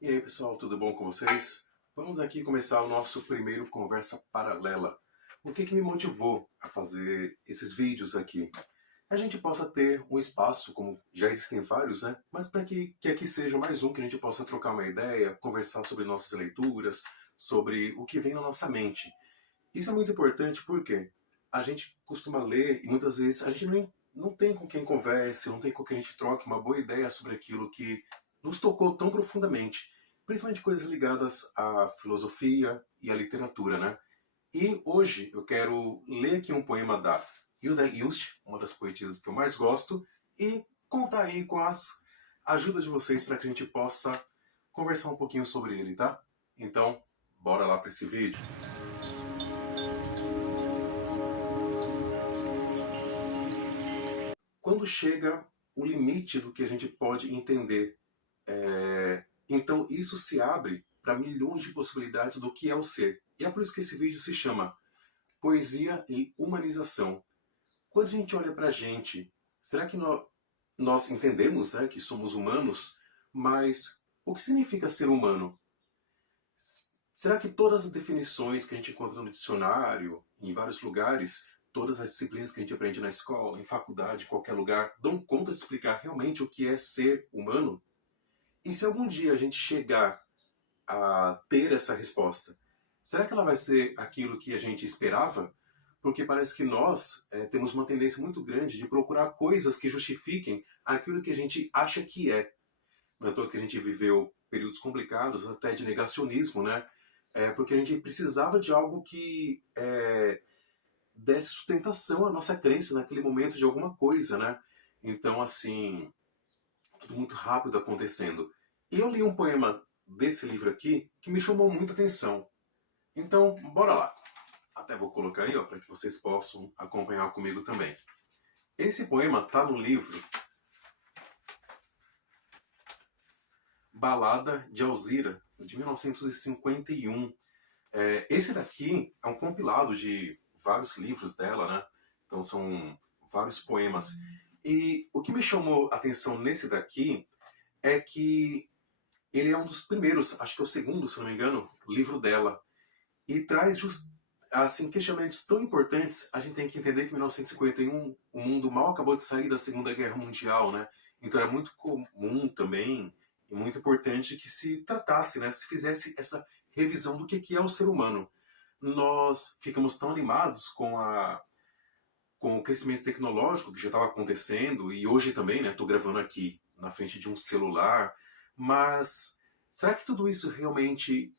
E aí pessoal, tudo bom com vocês? Vamos aqui começar o nosso primeiro Conversa Paralela. O que me motivou a fazer esses vídeos aqui? A gente possa ter um espaço, como já existem vários, né? Mas para que aqui seja mais um que a gente possa trocar uma ideia, conversar sobre nossas leituras, sobre o que vem na nossa mente. Isso é muito importante porque a gente costuma ler e muitas vezes a gente não tem com quem converse, não tem com quem a gente troque uma boa ideia sobre aquilo que nos tocou tão profundamente. Principalmente coisas ligadas à filosofia e à literatura, né? E hoje eu quero ler aqui um poema da Hilda Ilst, uma das poetisas que eu mais gosto, e contar aí com as ajudas de vocês para que a gente possa conversar um pouquinho sobre ele, tá? Então, bora lá para esse vídeo. Quando chega o limite do que a gente pode entender, então isso se abre para milhões de possibilidades do que é o ser. E é por isso que esse vídeo se chama Poesia e Humanização. Quando a gente olha para a gente, será que nós entendemos, né, que somos humanos, mas o que significa ser humano? Será que todas as definições que a gente encontra no dicionário, em vários lugares, todas as disciplinas que a gente aprende na escola, em faculdade, em qualquer lugar, dão conta de explicar realmente o que é ser humano? E se algum dia a gente chegar a ter essa resposta, será que ela vai ser aquilo que a gente esperava? Porque parece que nós temos uma tendência muito grande de procurar coisas que justifiquem aquilo que a gente acha que é. Não é à toa que a gente viveu períodos complicados, até de negacionismo, né? Porque a gente precisava de algo que desse sustentação à nossa crença naquele momento de alguma coisa, né? Então, assim, tudo muito rápido acontecendo. E eu li um poema desse livro aqui que me chamou muita atenção. Então, bora lá. Até vou colocar aí, ó, para que vocês possam acompanhar comigo também. Esse poema está no livro Balada de Alzira, de 1951. Esse daqui é um compilado de vários livros dela, né? Então são vários poemas. E o que me chamou a atenção nesse daqui é que ele é um dos primeiros, acho que é o segundo, se não me engano, livro dela. E traz assim, questionamentos tão importantes. A gente tem que entender que em 1951 o mundo mal acabou de sair da Segunda Guerra Mundial, né? Então é muito comum também e muito importante que se tratasse, né? Se fizesse essa revisão do que é o ser humano. Nós ficamos tão animados com o crescimento tecnológico que já estava acontecendo e hoje também, né? Estou gravando aqui na frente de um celular, mas será que tudo isso realmente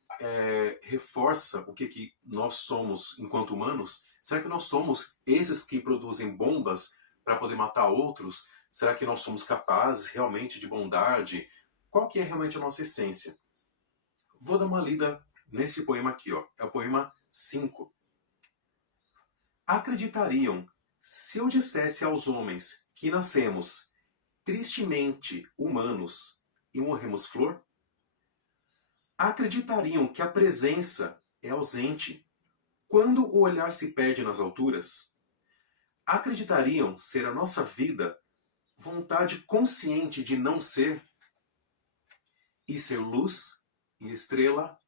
reforça o que nós somos enquanto humanos? Será que nós somos esses que produzem bombas para poder matar outros? Será que nós somos capazes realmente de bondade? Qual que é realmente a nossa essência? Vou dar uma lida nesse poema aqui, ó. É o poema 5. Acreditariam se eu dissesse aos homens que nascemos tristemente humanos e morremos flor? Acreditariam que a presença é ausente quando o olhar se perde nas alturas? Acreditariam ser a nossa vida vontade consciente de não ser e ser luz e estrela,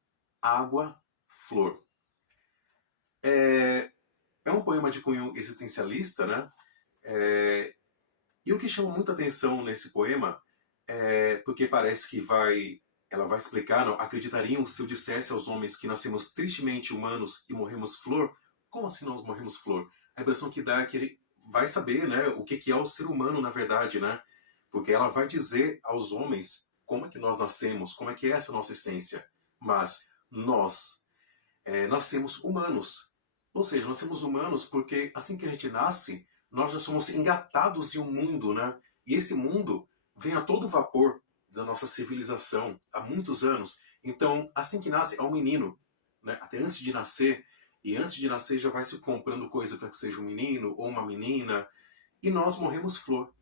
água, flor? É um poema de cunho existencialista, né? E o que chama muita atenção nesse poema porque parece que ela vai explicar, não, acreditariam se eu dissesse aos homens que nascemos tristemente humanos e morremos flor? Como assim nós morremos flor? A impressão que dá é que a gente vai saber, né, o que é o ser humano na verdade, né? Porque ela vai dizer aos homens como é que nós nascemos, como é que é essa nossa essência. Mas nós nascemos humanos. Ou seja, nós somos humanos porque assim que a gente nasce, nós já somos engatados em um mundo, né? E esse mundo vem a todo vapor da nossa civilização há muitos anos. Então, assim que nasce, é um menino, né? Até antes de nascer, e antes de nascer já vai se comprando coisa para que seja um menino ou uma menina, e nós morremos flor.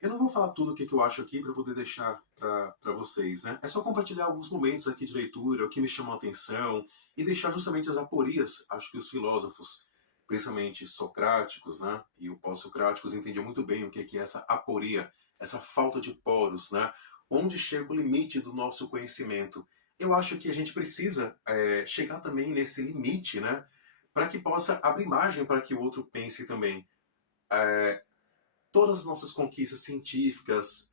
Eu não vou falar tudo o que eu acho aqui para poder deixar para vocês, né? É só compartilhar alguns momentos aqui de leitura, o que me chamou a atenção, e deixar justamente as aporias. Acho que os filósofos, principalmente socráticos, né, e o pós-socráticos, entendiam muito bem o que é essa aporia, essa falta de poros, né? onde chega o limite do nosso conhecimento. Eu acho que a gente precisa chegar também nesse limite, né? Para que possa abrir margem para que o outro pense também. Todas as nossas conquistas científicas,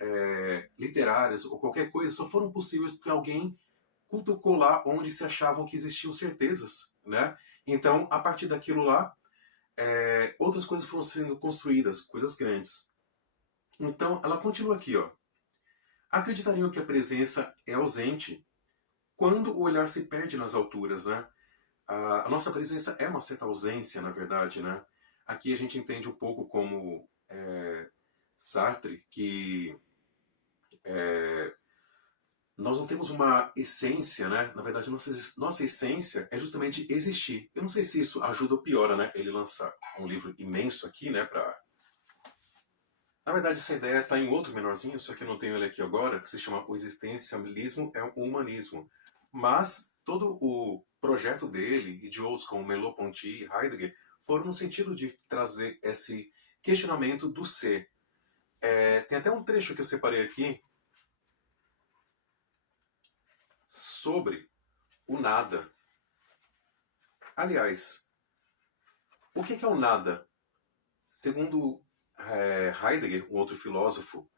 literárias ou qualquer coisa só foram possíveis porque alguém cutucou lá onde se achavam que existiam certezas, né? Então, a partir daquilo lá, outras coisas foram sendo construídas, coisas grandes. Então, ela continua aqui, ó. Acreditariam que a presença é ausente quando o olhar se perde nas alturas, né? A nossa presença é uma certa ausência, na verdade, né? Aqui a gente entende um pouco como Sartre, que nós não temos uma essência, né? Na verdade, nossa essência é justamente existir. Eu não sei se isso ajuda ou piora, né? Ele lança um livro imenso aqui, né? Na verdade, essa ideia está em outro menorzinho, só que eu não tenho ele aqui agora, que se chama O Existencialismo é o Humanismo. Mas todo o projeto dele e de outros como Merleau-Ponty e Heidegger foram no sentido de trazer esse questionamento do ser. Tem até um trecho que eu separei aqui sobre o nada. Aliás, o que é o nada? Segundo Heidegger, um outro filósofo,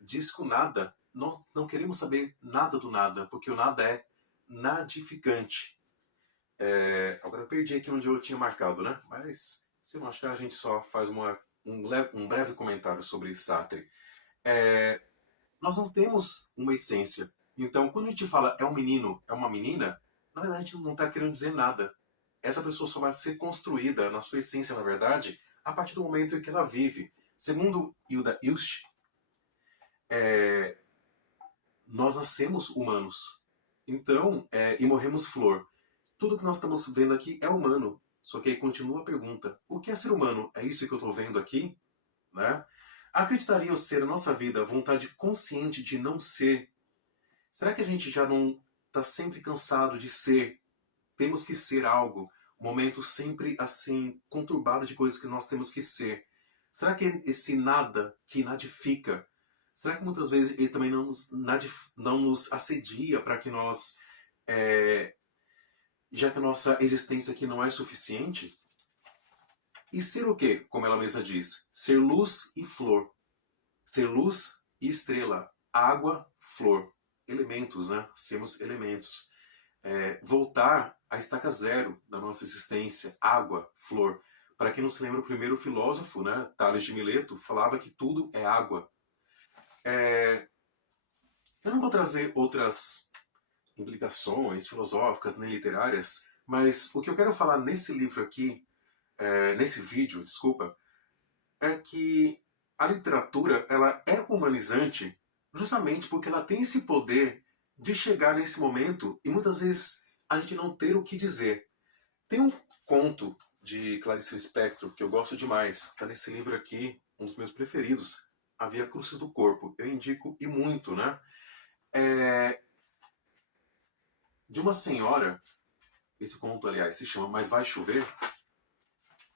diz que o nada, não queremos saber nada do nada, porque o nada é nadificante. Agora eu perdi aqui onde eu tinha marcado, né? Mas se não achar, a gente só faz um breve comentário sobre Sartre. Nós não temos uma essência. Então, quando a gente fala é um menino, é uma menina, na verdade a gente não está querendo dizer nada. Essa pessoa só vai ser construída na sua essência, na verdade, a partir do momento em que ela vive. Segundo Hilda Ilst, nós nascemos humanos. Então, e morremos flor. Tudo que nós estamos vendo aqui é humano. Só que aí continua a pergunta: o que é ser humano? É isso que eu estou vendo aqui? Né? Acreditariam ser a nossa vida a vontade consciente de não ser? Será que a gente já não está sempre cansado de ser? Temos que ser algo. Um momento sempre assim conturbado de coisas que nós temos que ser. Será que esse nada que nadifica, será que muitas vezes ele também não nos assedia para que nós, já que a nossa existência aqui não é suficiente? E ser o quê? Como ela mesma diz, ser luz e flor. Ser luz e estrela. Água, flor. Elementos, né? Sermos elementos. Voltar à estaca zero da nossa existência. Água, flor. Para quem não se lembra, o primeiro filósofo, né, Tales de Mileto, falava que tudo é água. Eu não vou trazer outras implicações filosóficas nem literárias, mas o que eu quero falar nesse livro aqui, nesse vídeo, desculpa, é que a literatura ela é humanizante justamente porque ela tem esse poder de chegar nesse momento e muitas vezes a gente não ter o que dizer. Tem um conto de Clarice Lispector que eu gosto demais, está nesse livro aqui, um dos meus preferidos, A Via Crucis do Corpo. Eu indico e muito, né? De uma senhora, esse conto, aliás, se chama Mas Vai Chover.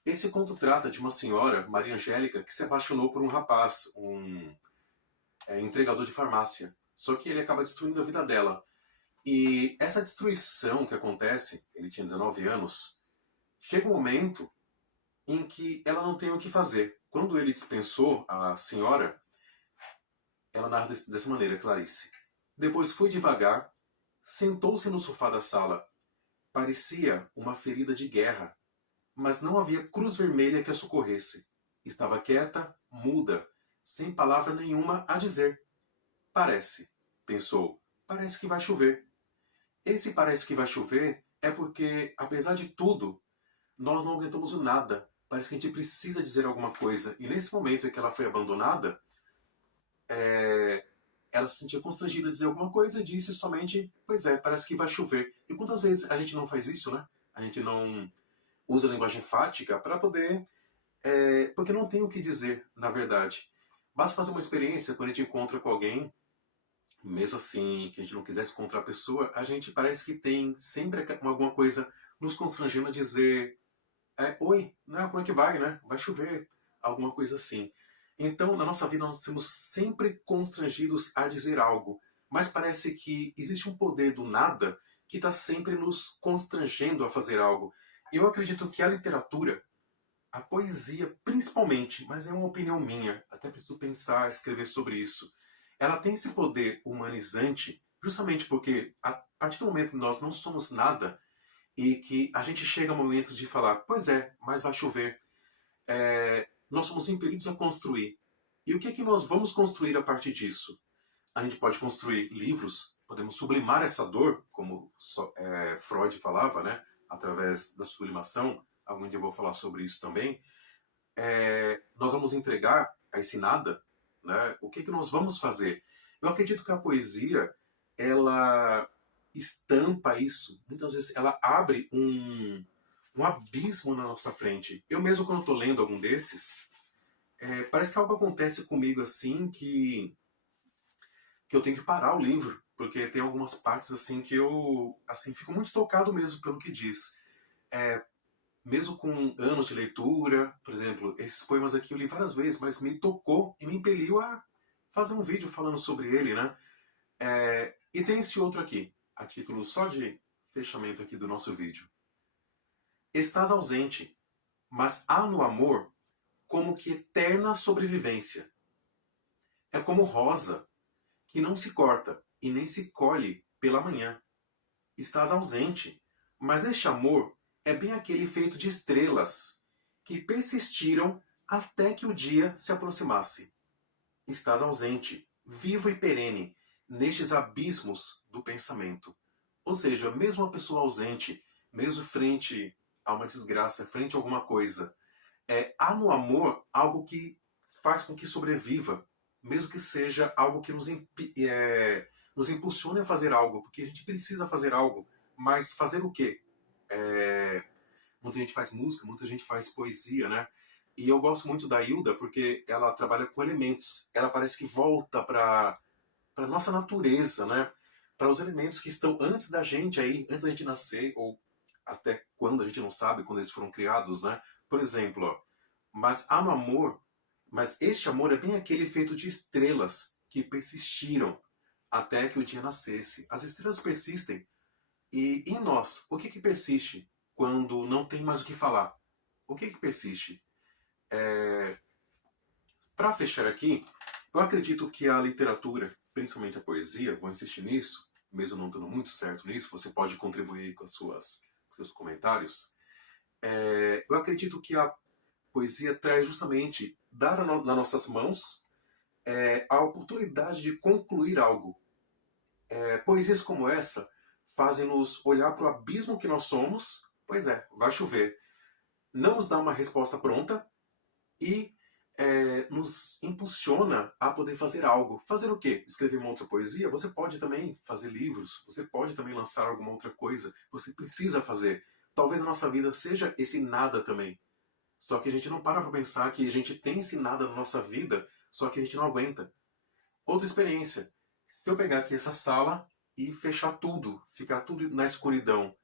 Esse conto trata de uma senhora, Maria Angélica, que se apaixonou por um rapaz, um entregador de farmácia. Só que ele acaba destruindo a vida dela. E essa destruição que acontece, ele tinha 19 anos, chega um momento em que ela não tem o que fazer. Quando ele dispensou a senhora, ela narra dessa maneira, Clarice. Depois foi devagar, sentou-se no sofá da sala. Parecia uma ferida de guerra, mas não havia cruz vermelha que a socorresse. Estava quieta, muda, sem palavra nenhuma a dizer. Parece, pensou, parece que vai chover. Esse parece que vai chover é porque, apesar de tudo, nós não aguentamos o nada. Parece que a gente precisa dizer alguma coisa. E nesse momento em que ela foi abandonada, ela se sentia constrangida a dizer alguma coisa e disse somente, pois é, parece que vai chover. E quantas vezes a gente não faz isso, né? A gente não usa a linguagem enfática para poder... porque não tem o que dizer, na verdade. Basta fazer uma experiência quando a gente encontra com alguém, mesmo assim, que a gente não quisesse encontrar a pessoa, a gente parece que tem sempre alguma coisa nos constrangendo a dizer oi, né? Como é que vai, né? Vai chover, alguma coisa assim. Então, na nossa vida, nós somos sempre constrangidos a dizer algo, mas parece que existe um poder do nada que está sempre nos constrangendo a fazer algo. Eu acredito que a literatura, a poesia principalmente, mas é uma opinião minha, até preciso pensar, escrever sobre isso, ela tem esse poder humanizante justamente porque a partir do momento que nós não somos nada e que a gente chega ao momento de falar, pois é, mas vai chover, nós somos impelidos a construir. E o que é que nós vamos construir a partir disso? A gente pode construir livros, podemos sublimar essa dor, como Freud falava, né? Através da sublimação. Algum dia eu vou falar sobre isso também. Nós vamos entregar a esse nada, né? O que é que nós vamos fazer? Eu acredito que a poesia, ela estampa isso. Muitas vezes ela abre um abismo na nossa frente. Eu mesmo, quando estou lendo algum desses, parece que algo acontece comigo assim que eu tenho que parar o livro, porque tem algumas partes assim que eu assim fico muito tocado mesmo pelo que diz. Mesmo com anos de leitura, por exemplo, esses poemas aqui eu li várias vezes, mas me tocou e me impeliu a fazer um vídeo falando sobre ele, né? E tem esse outro aqui, a título só de fechamento aqui do nosso vídeo. Estás ausente, mas há no amor como que eterna sobrevivência. É como rosa, que não se corta e nem se colhe pela manhã. Estás ausente, mas este amor é bem aquele feito de estrelas, que persistiram até que o dia se aproximasse. Estás ausente, vivo e perene, nestes abismos do pensamento. Ou seja, mesmo uma pessoa ausente, mesmo frente a uma desgraça, frente a alguma coisa, há no amor algo que faz com que sobreviva, mesmo que seja algo que nos impulsione a fazer algo, porque a gente precisa fazer algo, mas fazer o quê? Muita gente faz música, muita gente faz poesia, né? E eu gosto muito da Hilda porque ela trabalha com elementos. Ela parece que volta para a nossa natureza, né? Para os elementos que estão antes da gente aí, antes da gente nascer, ou até quando a gente não sabe, quando eles foram criados, né? Por exemplo, ó, mas há no amor, mas este amor é bem aquele feito de estrelas que persistiram até que o dia nascesse. As estrelas persistem. E em nós, o que persiste quando não tem mais o que falar? O que persiste? Para fechar aqui, eu acredito que a literatura, principalmente a poesia, vou insistir nisso, mesmo não dando muito certo nisso, você pode contribuir com seus comentários. Eu acredito que a poesia traz justamente dar nas nossas mãos a oportunidade de concluir algo. Poesias como essa fazem-nos olhar para o abismo que nós somos, pois vai chover. Não nos dá uma resposta pronta e nos impulsiona a poder fazer algo. Fazer o quê? Escrever uma outra poesia? Você pode também fazer livros, você pode também lançar alguma outra coisa. Você precisa fazer. Talvez a nossa vida seja esse nada também. Só que a gente não para pensar que a gente tem esse nada na nossa vida, só que a gente não aguenta. Outra experiência. Se eu pegar aqui essa sala e fechar tudo, ficar tudo na escuridão,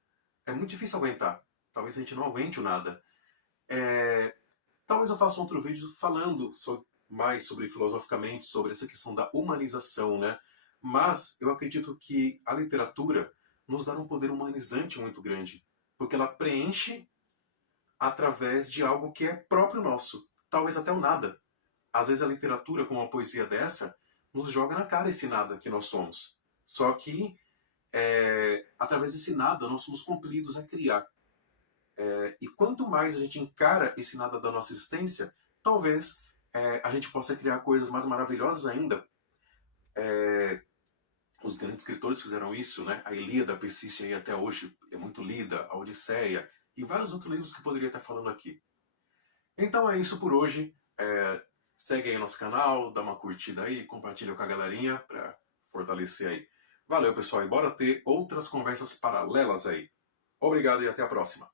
é muito difícil aguentar. Talvez a gente não aguente o nada. Talvez eu faça um outro vídeo falando mais sobre filosoficamente, sobre essa questão da humanização, né? Mas eu acredito que a literatura nos dá um poder humanizante muito grande, porque ela preenche através de algo que é próprio nosso, talvez até o nada. Às vezes a literatura, com uma poesia dessa, nos joga na cara esse nada que nós somos. Só que, através desse nada, nós somos compelidos a criar. E quanto mais a gente encara esse nada da nossa existência, talvez a gente possa criar coisas mais maravilhosas ainda. Os grandes escritores fizeram isso, né? A Ilíada persiste aí até hoje, é muito lida, a Odisseia, e vários outros livros que eu poderia estar falando aqui. Então é isso por hoje. Segue aí nosso canal, dá uma curtida aí, compartilha com a galerinha para fortalecer aí. Valeu, pessoal, e bora ter outras conversas paralelas aí. Obrigado e até a próxima.